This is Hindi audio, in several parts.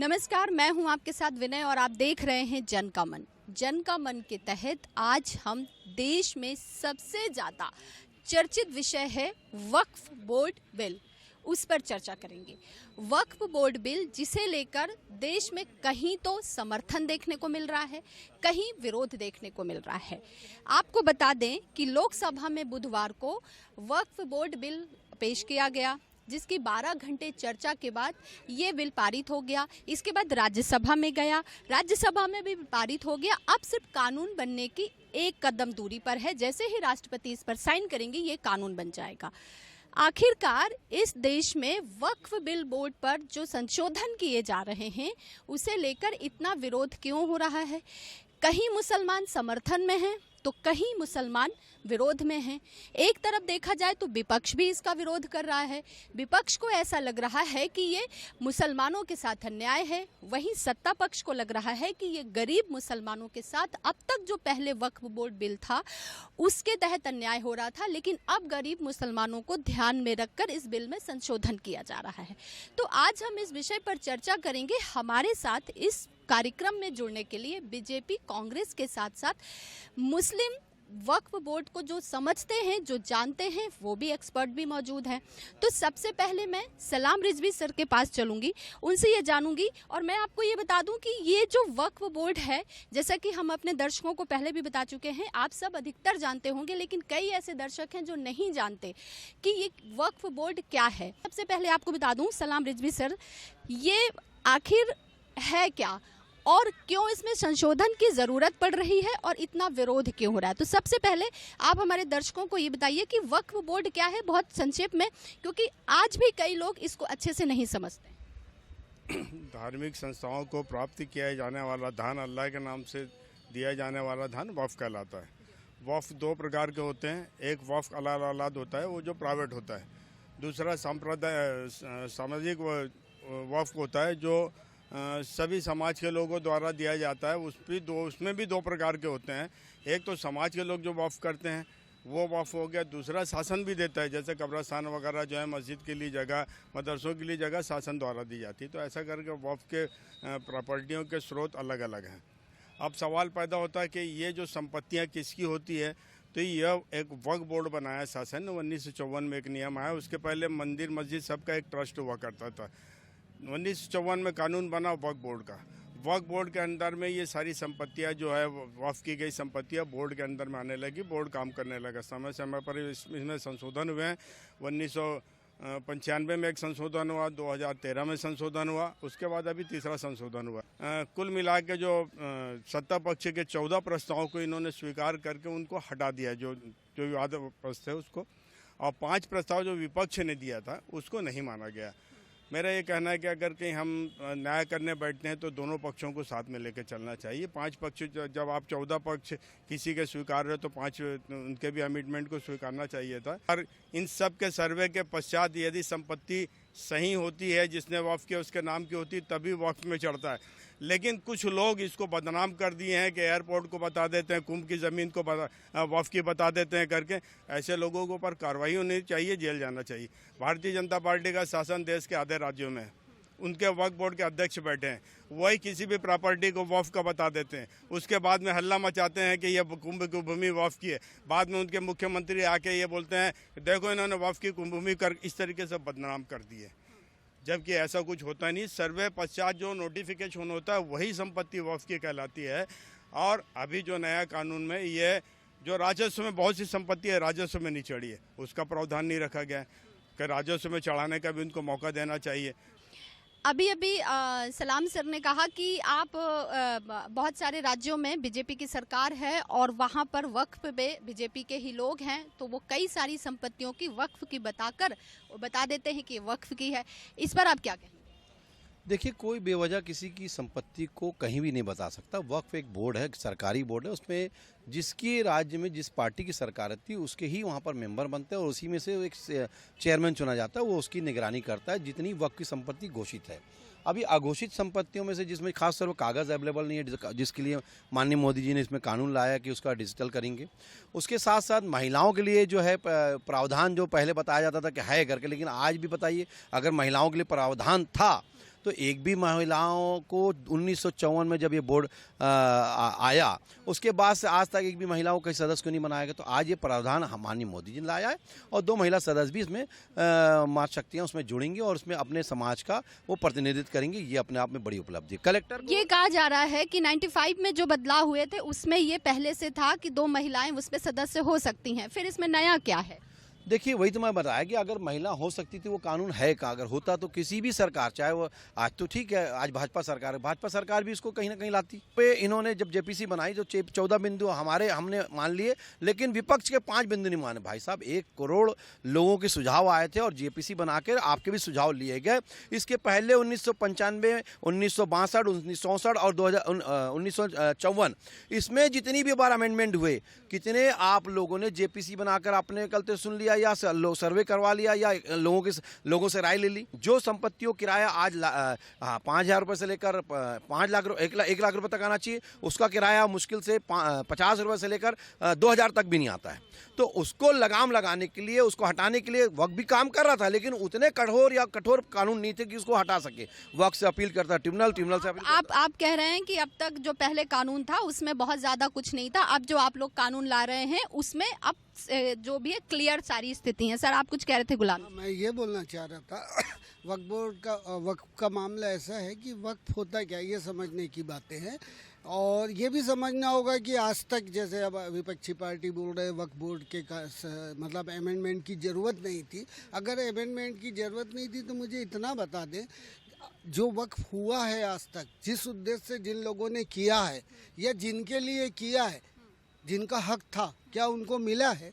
नमस्कार, मैं हूं आपके साथ विनय और आप देख रहे हैं जन का मन। जन का मन के तहत आज हम देश में सबसे ज़्यादा चर्चित विषय है वक्फ बोर्ड बिल, उस पर चर्चा करेंगे। वक्फ बोर्ड बिल जिसे लेकर देश में कहीं तो समर्थन देखने को मिल रहा है, कहीं विरोध देखने को मिल रहा है। आपको बता दें कि लोकसभा में बुधवार को वक्फ बोर्ड बिल पेश किया गया, जिसकी 12 घंटे चर्चा के बाद ये बिल पारित हो गया। इसके बाद राज्यसभा में गया, राज्यसभा में भी पारित हो गया। अब सिर्फ कानून बनने की एक कदम दूरी पर है। जैसे ही राष्ट्रपति इस पर साइन करेंगे ये कानून बन जाएगा। आखिरकार इस देश में वक्फ बिल बोर्ड पर जो संशोधन किए जा रहे हैं उसे लेकर इतना विरोध क्यों हो रहा है? कहीं मुसलमान समर्थन में हैं तो कहीं मुसलमान विरोध में हैं। एक तरफ देखा जाए तो विपक्ष भी इसका विरोध कर रहा है। विपक्ष को ऐसा लग रहा है कि ये मुसलमानों के साथ अन्याय है, वहीं सत्ता पक्ष को लग रहा है कि ये गरीब मुसलमानों के साथ अब तक जो पहले वक्फ बोर्ड बिल था उसके तहत अन्याय हो रहा था, लेकिन अब गरीब मुसलमानों को ध्यान में रखकर इस बिल में संशोधन किया जा रहा है। तो आज हम इस विषय पर चर्चा करेंगे। हमारे साथ इस कार्यक्रम में जुड़ने के लिए बीजेपी, कांग्रेस के साथ साथ मुस्लिम वक्फ बोर्ड को जो समझते हैं, जो जानते हैं, वो भी एक्सपर्ट भी मौजूद हैं। तो सबसे पहले मैं सलाम रिजवी सर के पास चलूंगी, उनसे ये जानूंगी। और मैं आपको ये बता दूं कि ये जो वक्फ बोर्ड है, जैसा कि हम अपने दर्शकों को पहले भी बता चुके हैं, आप सब अधिकतर जानते होंगे, लेकिन कई ऐसे दर्शक हैं जो नहीं जानते कि ये वक्फ बोर्ड क्या है। सबसे पहले आपको बता दूं सलाम रिजवी सर, ये आखिर है क्या और क्यों इसमें संशोधन की ज़रूरत पड़ रही है और इतना विरोध क्यों हो रहा है? तो सबसे पहले आप हमारे दर्शकों को ये बताइए कि वक्फ बोर्ड क्या है, बहुत संक्षेप में, क्योंकि आज भी कई लोग इसको अच्छे से नहीं समझते। धार्मिक संस्थाओं को प्राप्त किया जाने वाला धन, अल्लाह के नाम से दिया जाने वाला धन वक्फ कहलाता है। वक्फ दो प्रकार के होते हैं। एक वक्फ अलाद होता है, वो जो प्राइवेट होता है। दूसरा सामाजिक वक्फ होता है, जो सभी समाज के लोगों द्वारा दिया जाता है। उसमें भी दो प्रकार के होते हैं। एक तो समाज के लोग जो वक्फ करते हैं वो वक्फ हो गया। दूसरा शासन भी देता है, जैसे कब्रिस्तान वगैरह जो है, मस्जिद के लिए जगह, मदरसों के लिए जगह शासन द्वारा दी जाती है। तो ऐसा करके वक्फ के प्रॉपर्टियों के स्रोत अलग अलग हैं। अब सवाल पैदा होता है कि ये जो संपत्तियाँ किसकी होती है। तो यह एक वक्फ बोर्ड बनाया शासन ने, 1954 में एक नियम आया। उसके पहले मंदिर मस्जिद सबका एक ट्रस्ट हुआ करता था। 1954 में कानून बना वक्फ बोर्ड का। वक्फ बोर्ड के अंदर में ये सारी संपत्तियां जो है, वक्फ की गई संपत्तियां बोर्ड के अंदर में आने लगी। बोर्ड काम करने लगा। समय समय पर इसमें संशोधन हुए हैं। 1995 में एक संशोधन हुआ, 2013 में संशोधन हुआ, उसके बाद अभी तीसरा संशोधन हुआ। कुल मिला के जो सत्ता पक्ष के 14 प्रस्तावों को इन्होंने स्वीकार करके उनको हटा दिया, जो विवादास्पद थे उसको, और 5 प्रस्ताव जो विपक्ष ने दिया था उसको नहीं माना गया। मेरा ये कहना है कि अगर कहीं हम न्याय करने बैठते हैं तो दोनों पक्षों को साथ में लेकर चलना चाहिए। 5 पक्ष, जब आप 14 पक्ष किसी के स्वीकार रहे तो 5 उनके भी अमिटमेंट को स्वीकारना चाहिए था। और इन सब के सर्वे के पश्चात यदि संपत्ति सही होती है, जिसने वक्फ किया उसके नाम की होती, तभी वक्फ में चढ़ता है। लेकिन कुछ लोग इसको बदनाम कर दिए हैं कि एयरपोर्ट को बता देते हैं, कुंभ की ज़मीन को वक्फ की बता देते हैं करके। ऐसे लोगों के ऊपर कार्रवाई होनी चाहिए, जेल जाना चाहिए। भारतीय जनता पार्टी का शासन देश के आधे राज्यों में है। उनके वक्फ बोर्ड के अध्यक्ष बैठे हैं, वही किसी भी प्रॉपर्टी को वक्फ का बता देते हैं। उसके बाद में हल्ला मचाते हैं कि ये कुंभ की भूमि वक्फ की है। बाद में उनके मुख्यमंत्री आके ये बोलते हैं देखो इन्होंने वक्फ की कुंभ भूमि कर इस तरीके से बदनाम कर दी है, जबकि ऐसा कुछ होता नहीं। सर्वे पश्चात जो नोटिफिकेशन होता है वही संपत्ति वक्फ की कहलाती है। और अभी जो नया कानून में ये जो राजस्व में बहुत सी संपत्ति है राजस्व में नहीं चढ़ी है, उसका प्रावधान नहीं रखा गया है कि राजस्व में चढ़ाने का भी उनको मौका देना चाहिए। अभी सलाम सर ने कहा कि आप बहुत सारे राज्यों में बीजेपी की सरकार है और वहाँ पर वक्फ पे बीजेपी के ही लोग हैं, तो वो कई सारी संपत्तियों की वक्फ की बताकर बता देते हैं कि वक्फ की है। इस पर आप क्या कहेंगे? देखिए, कोई बेवजह किसी की संपत्ति को कहीं भी नहीं बता सकता। वक्फ एक बोर्ड है, सरकारी बोर्ड है। उसमें जिसके राज्य में जिस पार्टी की सरकार थी उसके ही वहाँ पर मेंबर बनते हैं और उसी में से एक चेयरमैन चुना जाता है। वो उसकी निगरानी करता है जितनी वक्फ की संपत्ति घोषित है। अभी अघोषित संपत्तियों में से जिसमें खासतौर पर कागज़ अवेलेबल नहीं है, जिसके लिए माननीय मोदी जी ने इसमें कानून लाया कि उसका डिजिटल करेंगे। उसके साथ साथ महिलाओं के लिए जो है प्रावधान जो पहले बताया जाता था कि है करके, लेकिन आज भी बताइए अगर महिलाओं के लिए प्रावधान था तो एक भी महिलाओं को 1954 में जब ये बोर्ड आया उसके बाद से आज तक एक भी महिलाओं के सदस्य को नहीं बनाया गया। तो आज ये प्रावधान माननीय मोदी जी ने लाया है और 2 महिला सदस्य भी इसमें मातृ शक्तियाँ उसमें जुड़ेंगी और उसमें अपने समाज का वो प्रतिनिधित्व करेंगे। ये अपने आप में बड़ी उपलब्धि। कलेक्टर ये कहा जा रहा है कि 95 में जो बदलाव हुए थे उसमें ये पहले से था कि 2 महिलाएं उसमें सदस्य हो सकती हैं, फिर इसमें नया क्या है? देखिए वही तो मैं बताया कि अगर महिला हो सकती थी वो कानून है का, अगर होता तो किसी भी सरकार, चाहे वो आज तो ठीक है आज भाजपा सरकार है, भाजपा सरकार भी इसको कहीं ना कहीं लाती। पे इन्होंने जब जेपीसी बनाई जो 14 बिंदु हमने मान लिए, लेकिन विपक्ष के 5 बिंदु नहीं माने। भाई साहब 1 करोड़ लोगों के सुझाव आए थे और जेपीसी बनाकर आपके भी सुझाव लिए गए। इसके पहले 1995, 1962, 1964 और 1954 इसमें जितनी भी बार अमेंडमेंट हुए, कितने आप लोगों ने जेपीसी बनाकर आपने कल तो सुन लिया या सर्वे करवा लिया या लोगों से राय ले ली। जो संपत्तियों किराया आज 5,000 रुपए से लेकर 1 लाख रुपए तक आना चाहिए, उसका किराया मुश्किल से 50 रुपए से लेकर 2,000 तक भी नहीं आता है। तो उसको लगाम लगाने के लिए, उसको हटाने के लिए वक्त भी काम कर रहा था, लेकिन उतने कठोर कानून नहीं थे कि उसको हटा सके। वक्त से अपील करता ट्रिब्यूनल से अपील। आप कह रहे हैं कि अब तक जो पहले कानून था उसमें बहुत ज्यादा कुछ नहीं था, अब जो आप लोग कानून ला रहे हैं उसमें अब जो भी है क्लियर सारी स्थिति है। सर आप कुछ कह रहे थे गुलाम? मैं ये बोलना चाह रहा था वक्फ बोर्ड का मामला ऐसा है कि वक्फ होता क्या, ये समझने की बातें हैं और ये भी समझना होगा कि आज तक जैसे अब विपक्षी पार्टी बोल रहे वक्फ बोर्ड के मतलब अमेंडमेंट की ज़रूरत नहीं थी। अगर अमेंडमेंट की ज़रूरत नहीं थी तो मुझे इतना बता दें, जो वक्फ हुआ है आज तक, जिस उद्देश्य से जिन लोगों ने किया है या जिनके लिए किया है, जिनका हक था, क्या उनको मिला है?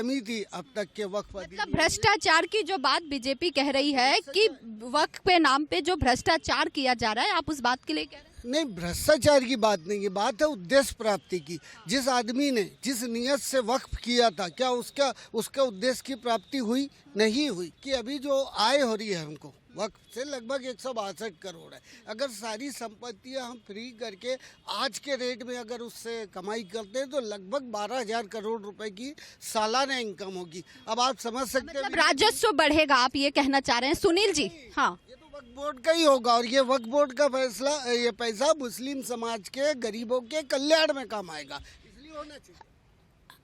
कमी थी अब तक के वक्फ मतलब भ्रष्टाचार की जो बात बीजेपी कह रही है कि वक्फ पे नाम पे जो भ्रष्टाचार किया जा रहा है, आप उस बात के लिए कह रहे हैं? नहीं, भ्रष्टाचार की बात नहीं है, बात है उद्देश्य प्राप्ति की। जिस आदमी ने जिस नियत से वक्फ किया था, क्या उसका उद्देश्य की प्राप्ति हुई? नहीं हुई। कि अभी जो आय हो रही है हमको वक्फ से लगभग 162 करोड़ है। अगर सारी संपत्तियां हम फ्री करके आज के रेट में अगर उससे कमाई करते हैं तो लगभग 12,000 करोड़ रुपए की सालाना इनकम होगी। अब आप समझ सकते हैं, मतलब राजस्व बढ़ेगा, आप ये कहना चाह रहे हैं सुनील जी? हाँ, ये तो वक्फ बोर्ड का ही होगा और ये वक्फ बोर्ड का फैसला, ये पैसा मुस्लिम समाज के गरीबों के कल्याण में काम आएगा, इसलिए होना चाहिए।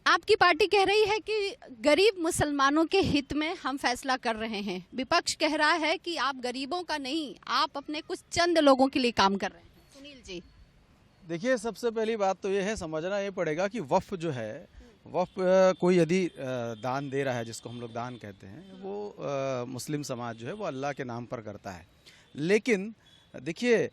आपकी पार्टी कह रही है कि गरीब मुसलमानों के हित में हम फैसला कर रहे हैं, विपक्ष कह रहा है कि आप गरीबों का नहीं, आप अपने कुछ चंद लोगों के लिए काम कर रहे हैं। सुनील जी, देखिए, सबसे पहली बात तो ये है, समझना ये पड़ेगा कि वक्फ जो है, वक्फ कोई यदि दान दे रहा है, जिसको हम लोग दान कहते हैं, वो मुस्लिम समाज जो है वो अल्लाह के नाम पर करता है। लेकिन देखिए,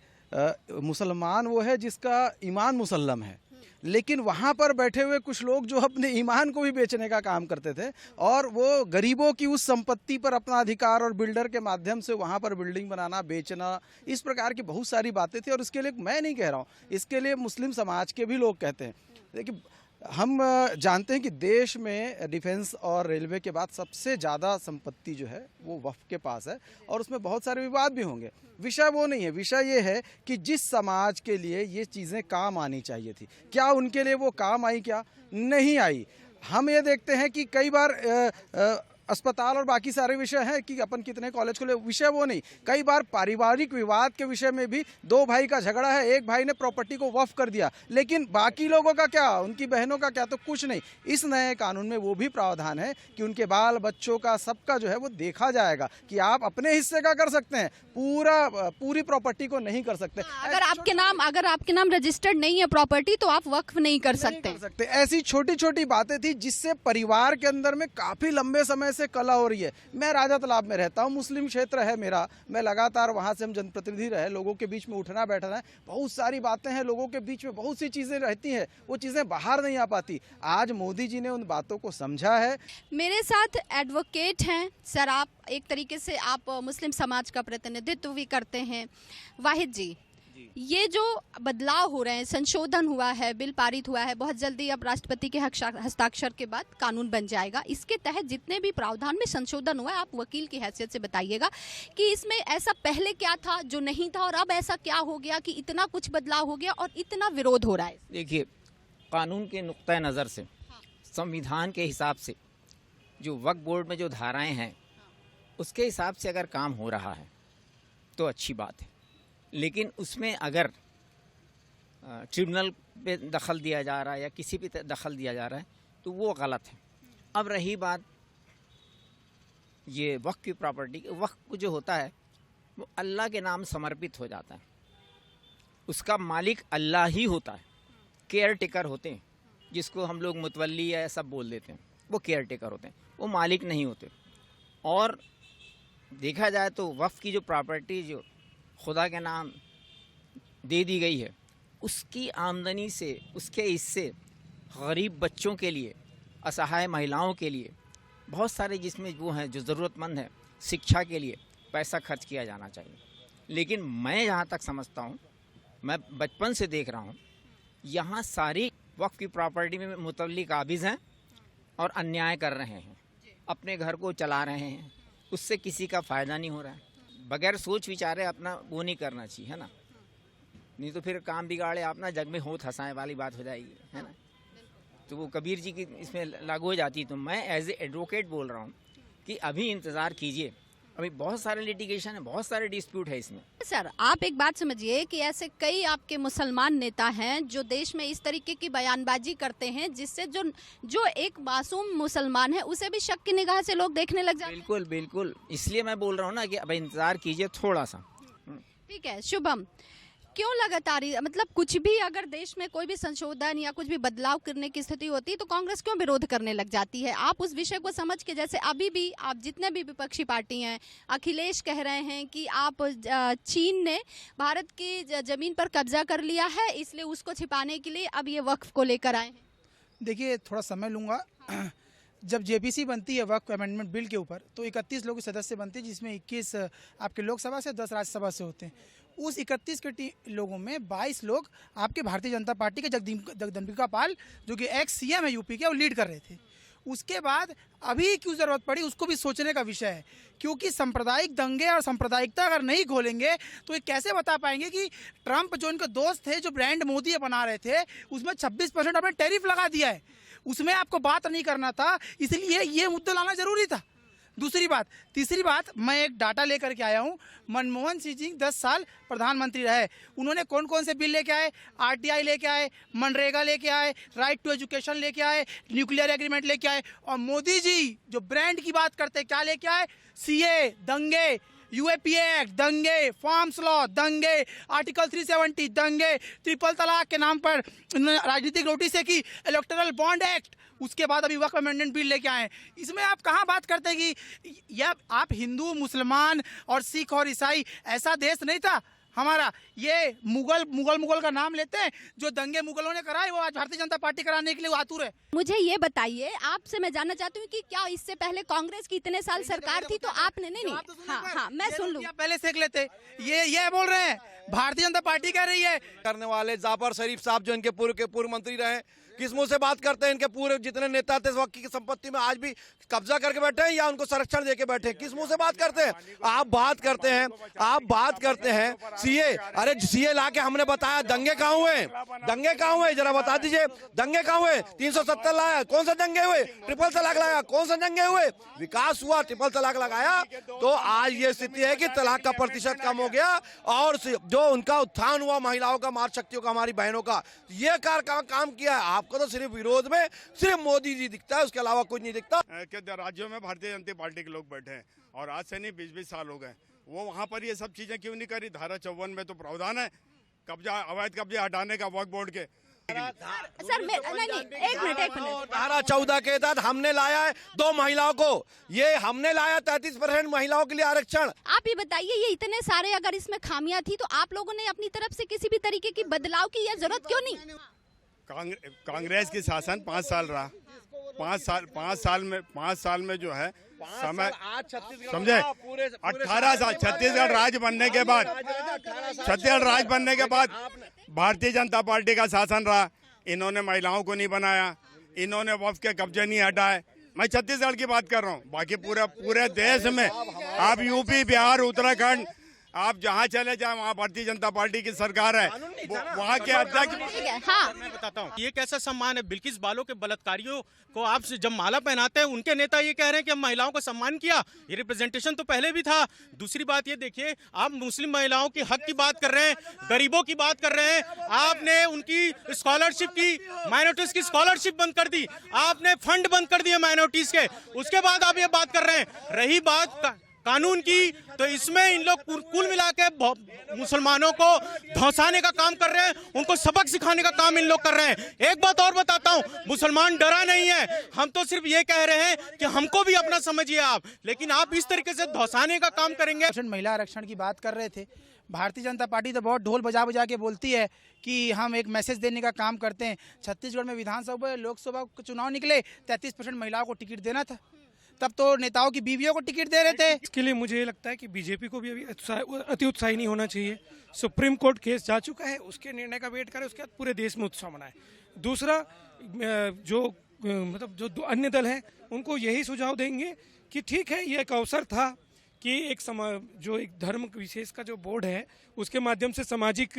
मुसलमान वो है जिसका ईमान मुसल्लम है, लेकिन वहाँ पर बैठे हुए कुछ लोग जो अपने ईमान को भी बेचने का काम करते थे और वो गरीबों की उस संपत्ति पर अपना अधिकार और बिल्डर के माध्यम से वहाँ पर बिल्डिंग बनाना, बेचना, इस प्रकार की बहुत सारी बातें थी। और इसके लिए मैं नहीं कह रहा हूँ, इसके लिए मुस्लिम समाज के भी लोग कहते हैं। देखिए, हम जानते हैं कि देश में डिफेंस और रेलवे के बाद सबसे ज़्यादा संपत्ति जो है वो वक्फ के पास है और उसमें बहुत सारे विवाद भी होंगे। विषय वो नहीं है, विषय ये है कि जिस समाज के लिए ये चीज़ें काम आनी चाहिए थी, क्या उनके लिए वो काम आई? क्या नहीं आई? हम ये देखते हैं कि कई बार अस्पताल और बाकी सारे विषय हैं कि अपन कितने कॉलेज खोले, विषय वो नहीं। कई बार पारिवारिक विवाद के विषय में भी दो भाई का झगड़ा है, एक भाई ने प्रॉपर्टी को वक्फ कर दिया, लेकिन बाकी लोगों का क्या, उनकी बहनों का क्या? तो कुछ नहीं। इस नए कानून में वो भी प्रावधान है कि उनके बाल बच्चों का, सबका जो है वो देखा जाएगा कि आप अपने हिस्से का कर सकते हैं, पूरी प्रॉपर्टी को नहीं कर सकते। अगर आपके नाम रजिस्टर्ड नहीं है प्रॉपर्टी तो आप वक्फ नहीं कर सकते। ऐसी छोटी छोटी बातें थी जिससे परिवार के अंदर में काफी लंबे समय से कला हो रही है। मैं राजा तालाब में रहता हूँ, मुस्लिम क्षेत्र है मेरा, मैं लगातार वहाँ से हम जनप्रतिनिधि रहे, लोगों के बीच में उठना बैठना है, बहुत सारी बातें हैं, लोगों के बीच में बहुत सी चीजें रहती हैं, वो चीजें बाहर नहीं आ पाती। आज मोदी जी ने उन बातों को समझा है। मेरे साथ एडवोकेट हैं सर, आप एक तरीके से आप मुस्लिम समाज का प्रतिनिधित्व भी करते हैं। वाहिद जी, ये जो बदलाव हो रहे हैं, संशोधन हुआ है, बिल पारित हुआ है, बहुत जल्दी अब राष्ट्रपति के हस्ताक्षर के बाद कानून बन जाएगा। इसके तहत जितने भी प्रावधान में संशोधन हुआ है, आप वकील की हैसियत से बताइएगा कि इसमें ऐसा पहले क्या था जो नहीं था और अब ऐसा क्या हो गया कि इतना कुछ बदलाव हो गया और इतना विरोध हो रहा है? देखिए, कानून के नुक्ता नज़र से, संविधान के हिसाब से, जो वक्फ बोर्ड में जो धाराएं हैं उसके हिसाब से अगर काम हो रहा है तो अच्छी बात है, लेकिन उसमें अगर ट्रिब्यूनल पे दखल दिया जा रहा है या किसी भी दखल दिया जा रहा है तो वो गलत है। अब रही बात ये वक्फ की प्रॉपर्टी, वक्फ जो होता है वो अल्लाह के नाम समर्पित हो जाता है, उसका मालिक अल्लाह ही होता है। केयर टेकर होते हैं, जिसको हम लोग मुतवल्ली या सब बोल देते हैं, वो केयर टेकर होते हैं, वो मालिक नहीं होते। और देखा जाए तो वक्फ की जो प्रॉपर्टी जो खुदा के नाम दे दी गई है, उसकी आमदनी से, उसके हिस्से गरीब बच्चों के लिए, असहाय महिलाओं के लिए, बहुत सारे जिसमें वो हैं जो ज़रूरतमंद हैं, शिक्षा के लिए पैसा खर्च किया जाना चाहिए। लेकिन मैं जहाँ तक समझता हूँ, मैं बचपन से देख रहा हूँ, यहाँ सारी वक्फ की प्रॉपर्टी में मुतल्लिक काबिज़ हैं और अन्याय कर रहे हैं, अपने घर को चला रहे हैं, उससे किसी का फ़ायदा नहीं हो रहा है। बगैर सोच विचारे अपना वो नहीं करना चाहिए, है ना, नहीं तो फिर काम बिगाड़े अपना जग में होत हंसाए वाली बात हो जाएगी, है ना। तो वो कबीर जी की इसमें लागू हो जाती। तो मैं एज ए एडवोकेट बोल रहा हूँ कि अभी इंतज़ार कीजिए, अभी बहुत सारे लिटिगेशन है, बहुत सारे डिस्प्यूट है इसमें। सर, आप एक बात समझिए कि ऐसे कई आपके मुसलमान नेता हैं जो देश में इस तरीके की बयानबाजी करते हैं जिससे जो एक मासूम मुसलमान है उसे भी शक की निगाह से लोग देखने लग जाते हैं। बिल्कुल बिल्कुल, इसलिए मैं बोल रहा हूँ ना कि अब इंतज़ार कीजिए थोड़ा सा। ठीक है शुभम, क्यों लगातार, मतलब कुछ भी अगर देश में कोई भी संशोधन या कुछ भी बदलाव करने की स्थिति होती है तो कांग्रेस क्यों विरोध करने लग जाती है? आप उस विषय को समझ के, जैसे अभी भी आप जितने भी विपक्षी पार्टी हैं, अखिलेश कह रहे हैं कि आप चीन ने भारत की जमीन पर कब्जा कर लिया है, इसलिए उसको छिपाने के लिए अब ये वक्फ को लेकर आए हैं। देखिए, थोड़ा समय लूँगा। जब जेपीसी बनती है वक्फ अमेंडमेंट बिल के ऊपर तो 31 लोग सदस्य बनते हैं, जिसमें 21 आपके लोकसभा से 10 राज्यसभा से होते हैं। उस 31 के लोगों में 22 लोग आपके भारतीय जनता पार्टी के जगदम्बिका पाल जो कि एक्स सीएम है यूपी के, वो लीड कर रहे थे। उसके बाद अभी क्यों ज़रूरत पड़ी उसको भी सोचने का विषय है, क्योंकि सांप्रदायिक दंगे और सांप्रदायिकता अगर नहीं खोलेंगे तो ये कैसे बता पाएंगे कि ट्रंप जो इनके दोस्त थे, जो ब्रांड मोदी बना रहे थे, उसमें 26% आपने टैरिफ लगा दिया है, उसमें आपको बात नहीं करना था, इसलिए ये मुद्दा लाना जरूरी था। दूसरी बात, तीसरी बात, मैं एक डाटा लेकर के आया हूँ। मनमोहन सिंह जी 10 साल प्रधानमंत्री रहे, उन्होंने कौन कौन से बिल लेके आए? आरटीआई लेके आए, मनरेगा लेके आए, राइट टू एजुकेशन लेके आए, न्यूक्लियर एग्रीमेंट लेके आए। और मोदी जी जो ब्रांड की बात करते हैं, क्या लेके आए? सीए दंगे, यूएपीए एक्ट दंगे, फार्म्स लॉ दंगे, आर्टिकल 370 दंगे, ट्रिपल तलाक के नाम पर राजनीतिक रोटी से की, इलेक्टोरल बॉन्ड एक्ट, उसके बाद अभी वक्फ अमेंडमेंट बिल लेके आए। इसमें आप कहाँ बात करते हैं कि या आप हिंदू, मुसलमान और सिख और ईसाई, ऐसा देश नहीं था हमारा। ये मुगल का नाम लेते हैं, जो दंगे मुगलों ने कराए वो आज भारतीय जनता पार्टी कराने के लिए आतुर है। मुझे ये बताइए, आपसे मैं जानना चाहती हूँ कि क्या इससे पहले कांग्रेस की इतने साल सरकार थी तो आपने नहीं हाँ मैं सुन लूँ, पहले सेक लेते। ये बोल रहे हैं भारतीय जनता पार्टी कह रही है। करने वाले जाफर शरीफ साहब जो इनके पूर्व मंत्री रहे, किस मुंह से बात करते हैं? इनके पूरे जितने नेता थे वक्त की संपत्ति में आज भी कब्जा करके बैठे हैं या उनको संरक्षण देके बैठे हैं? किस मुंह से बात करते हैं? आप बात करते हैं सीए। अरे सीए लाके हमने बताया, दंगे कहाँ हुए? जरा बता दीजिए, दंगे कहाँ हुए? 370 लाया, कौन से दंगे हुए? ट्रिपल तलाक लगाया, कौन से दंगे हुए? विकास हुआ, ट्रिपल तलाक लगाया, तो आज ये स्थिति है कि तलाक का प्रतिशत कम हो गया और जो उनका उत्थान हुआ महिलाओं का, मातृ शक्तियों का, हमारी बहनों का, ये काम किया है। आपको तो सिर्फ विरोध में सिर्फ मोदी जी दिखता है, उसके अलावा कुछ नहीं दिखता। राज्यों में भारतीय जनता पार्टी के लोग बैठे हैं और आज से नहीं 20-20 साल हो गए, वो वहाँ पर ये सब चीजें क्यों नहीं करी? धारा 54 में तो प्रावधान है कब्जा, अवैध कब्जे हटाने का वक्फ बोर्ड के। सर नहीं, एक मिनट। धारा 14 के तहत हमने लाया है 2 महिलाओं को, ये हमने लाया 33% महिलाओं के लिए आरक्षण। आप ये बताइए, ये इतने सारे अगर इसमें खामियां थी तो आप लोगों ने अपनी तरफ से किसी भी तरीके की बदलाव की या जरूरत क्यों नहीं? कांग्रेस की शासन 5 साल रहा, 5 साल में जो है समय समझे 18 साल छत्तीसगढ़ राज्य बनने के बाद भारतीय जनता पार्टी का शासन रहा। इन्होंने महिलाओं को नहीं बनाया, इन्होंने वक्फ के कब्जे नहीं हटाए। मैं छत्तीसगढ़ की बात कर रहा हूँ, बाकी पूरे देश में आप यूपी, बिहार, उत्तराखंड, आप जहाँ चले जाए वहाँ भारतीय जनता पार्टी की सरकार है, वहाँ के अध्यक्ष। हाँ, मैं बताता हूँ ये कैसा सम्मान है। बिल्किस बालो के बलात्कारियों को आप जब माला पहनाते हैं, उनके नेता ये कह रहे हैं कि हम महिलाओं को सम्मान किया। ये रिप्रेजेंटेशन तो पहले भी था। दूसरी बात ये देखिए, आप मुस्लिम महिलाओं के हक की बात कर रहे हैं, गरीबों की बात कर रहे हैं। आपने उनकी स्कॉलरशिप की, माइनॉरिटीज की स्कॉलरशिप बंद कर दी, आपने फंड बंद कर दिए माइनॉरिटीज के। उसके बाद आप ये बात कर रहे हैं। रही बात कानून की, तो इसमें इन लोग कुल मिला के मुसलमानों को धौंसाने का काम कर रहे हैं, उनको सबक सिखाने का काम इन लोग कर रहे हैं। एक बात और बताता हूं, मुसलमान डरा नहीं है, हम तो सिर्फ ये कह रहे हैं कि हमको भी अपना समझिए आप, लेकिन आप इस तरीके से धौंसाने का काम करेंगे। महिला आरक्षण की बात कर रहे थे। भारतीय जनता पार्टी तो बहुत ढोल बजा के बोलती है कि हम एक मैसेज देने का काम करते हैं। छत्तीसगढ़ में विधानसभा, लोकसभा के चुनाव निकले, 33% महिलाओं को टिकट देना था, तब तो नेताओं की बीवियों को टिकट दे रहे थे। इसके लिए मुझे ये लगता है कि बीजेपी को भी अभी अति उत्साही नहीं होना चाहिए। सुप्रीम कोर्ट केस जा चुका है, उसके निर्णय का वेट करें, उसके बाद पूरे देश में उत्साह मनाए। दूसरा, जो अन्य दल हैं उनको यही सुझाव देंगे कि ठीक है, ये एक अवसर था कि एक धर्म विशेष का जो बोर्ड है उसके माध्यम से सामाजिक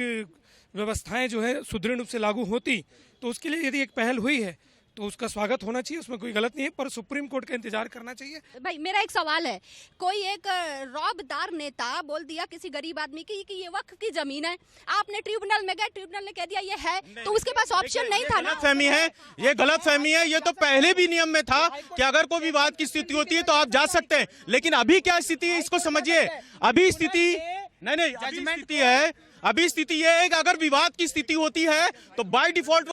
व्यवस्थाएं जो है सुदृढ़ रूप से लागू होती, तो उसके लिए यदि एक पहल हुई है तो उसका स्वागत होना चाहिए, उसमें कोई गलत नहीं है, पर सुप्रीम कोर्ट का इंतजार करना चाहिए। भाई मेरा एक सवाल है, कोई एक रौबदार नेता बोल दिया किसी गरीब आदमी की कि ये वक्फ की जमीन है, आपने ट्रिब्यूनल में गए, ट्रिब्यूनल ने कह दिया ये है, तो उसके पास ऑप्शन नहीं था ना? गलतफहमी है, ये गलतफहमी है। ये तो पहले भी नियम में था कि अगर कोई विवाद की स्थिति होती है तो आप जा सकते हैं, लेकिन अभी क्या स्थिति है इसको समझिए। अभी स्थिति नहीं, अभी स्थिति ये है कि अगर विवाद की स्थिति होती है तो बाय डिफॉल्ट